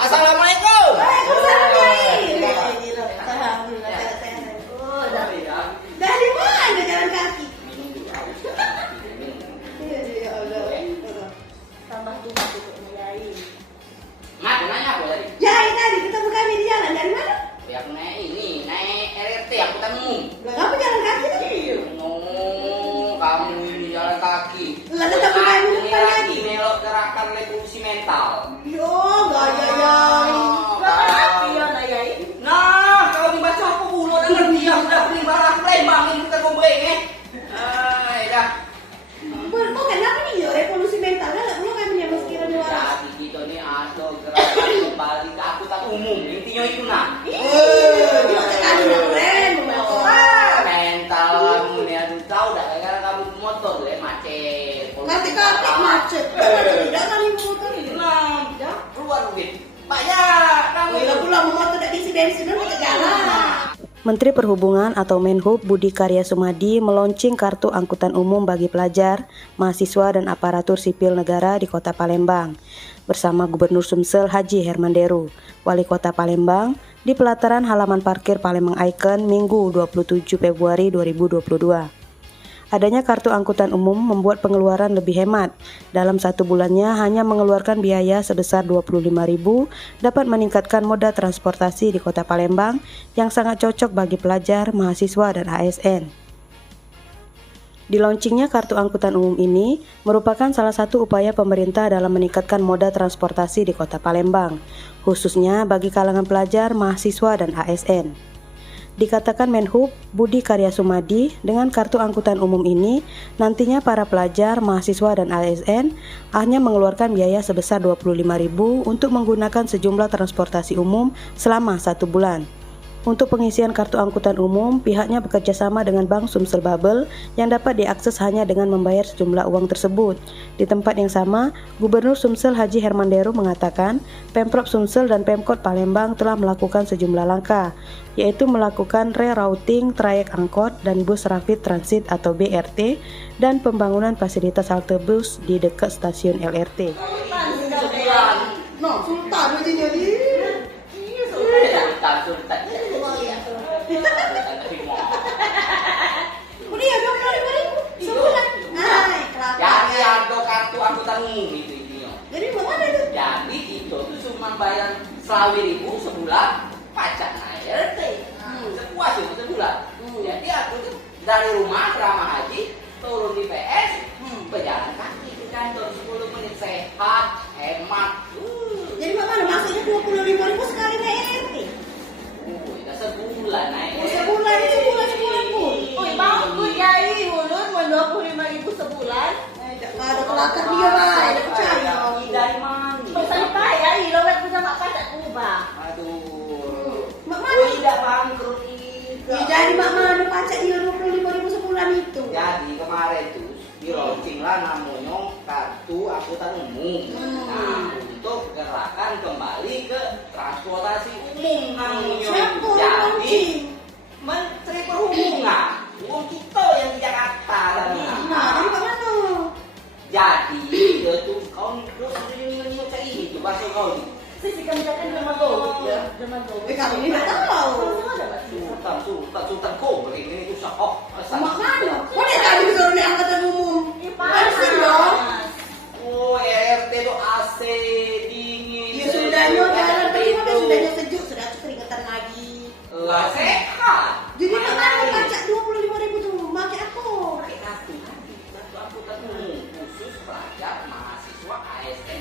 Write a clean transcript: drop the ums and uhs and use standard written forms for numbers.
Assalamualaikum. Waalaikumsalam, Yai. Dari mana jalan kaki? Ya Allah. Tambah dulu tutupnya, Yai. Mak, nanya apa tadi? Yai, tadi ketemu kami di jalan. Dari mana? Ya aku naik LRT, angkutan umum. Lah, kamu jalan kaki tadi? Kamu ini jalan kaki. Lah, tetap kami Ini depan lagi lagi. melok gerakan revolusi mental. Yo, gaya, Yai. Kau- Iya, nah, Yai. Nah, kau dibaca apa dulu? Udah ngerti ya, udah beli barang Lembang ini bukan gobreng dah. Kok kenapa nih, yo? Revolusi mental kan? Belum kami yang sekiranya orang. Jadi kita ini ada gerakan kembali ke angkutan umum. Intinya itu nah. Dia sekali keren, Mental kamu nih, aduh tahu dah gara-gara kamu motor deh macet. Nanti kaki macet. Tidak kali motor ini. Nah, keluar duit. Banyak kamu. Bila pulang motor tidak diisi bensin kan kita jalan. Menteri Perhubungan atau Menhub Budi Karya Sumadi meluncing kartu angkutan umum bagi pelajar, mahasiswa dan aparatur sipil negara di Kota Palembang bersama Gubernur Sumsel Haji Herman Deru, Wali Kota Palembang di pelataran halaman parkir Palembang Icon Minggu 27 Februari 2022. Adanya kartu angkutan umum membuat pengeluaran lebih hemat. Dalam satu bulannya hanya mengeluarkan biaya sebesar Rp25.000 dapat meningkatkan moda transportasi di Kota Palembang yang sangat cocok bagi pelajar, mahasiswa, dan ASN. Dilaunchingnya kartu angkutan umum ini merupakan salah satu upaya pemerintah dalam meningkatkan moda transportasi di Kota Palembang, khususnya bagi kalangan pelajar, mahasiswa, dan ASN. Dikatakan Menhub Budi Karya Sumadi, dengan kartu angkutan umum ini nantinya para pelajar, mahasiswa, dan ASN hanya mengeluarkan biaya sebesar Rp25.000 untuk menggunakan sejumlah transportasi umum selama 1 bulan. Untuk pengisian kartu angkutan umum, pihaknya bekerja sama dengan Bank Sumsel Bubble yang dapat diakses hanya dengan membayar sejumlah uang tersebut. Di tempat yang sama, Gubernur Sumsel Haji Herman Deru mengatakan Pemprov Sumsel dan Pemkot Palembang telah melakukan sejumlah langkah, yaitu melakukan rerouting trayek angkot dan bus rapid transit atau BRT dan pembangunan fasilitas halte bus di dekat stasiun LRT. No, sultan aja jadi. Sultan. Udah 25.000 sebulan. Jadi ada kartu angkutan umum itu intinya. Jadi bagaimana itu? Jadi itu tuh cuma bayar Rp20.000 sebulan pajak LRT. Sepuas itu sebulan. Jadi aku tuh dari rumah Rama Haji turun di PS, berjalan kaki ke kantor 10 menit sehat, hemat. Jadi bagaimana? Maksudnya 25.000 sekali naik LRT? Itu sebulan naik. Sebulan pun. Oi, bagus Yai, ulun mau 25.000 sebulan. Ada kelakar dia lah, ada percaya. Dari mana? Pesan Pak Yai, lewat punya mak pajak kubah. Aduh. Mak mana? Tidak bangkrut itu. Ya, jadi mak mana pajak dia 25.000 sebulan itu? Jadi kemarin tuh di launching lah namanya kartu angkutan umum. Nah, untuk gerakan kembali ke transportasi umum namanya. Siapa yang Jadi launching? Menteri Perhubungan, uang kita yang di Jakarta lah. Nah, jadi bagaimana? Jadi dia tuh kau sudah cari ini tuh bahasa kau nih. Sisi kami kan demago, ya, demago. Kami ini nggak tahu. Sultan kau ini tuh sok. Mak mana? Kok dia tadi turun di angkutan umum? Harusnya dong. Oh, RT tuh AC dingin. Ya sudahnya jalan pergi mah sudahnya sejuk, sudah keringetan lagi. Lah sehat. Jadi mak mana pajak 25.000 tuh? Pakai aku. Pakai kartu angkutan umum khusus pelajar mahasiswa ASN.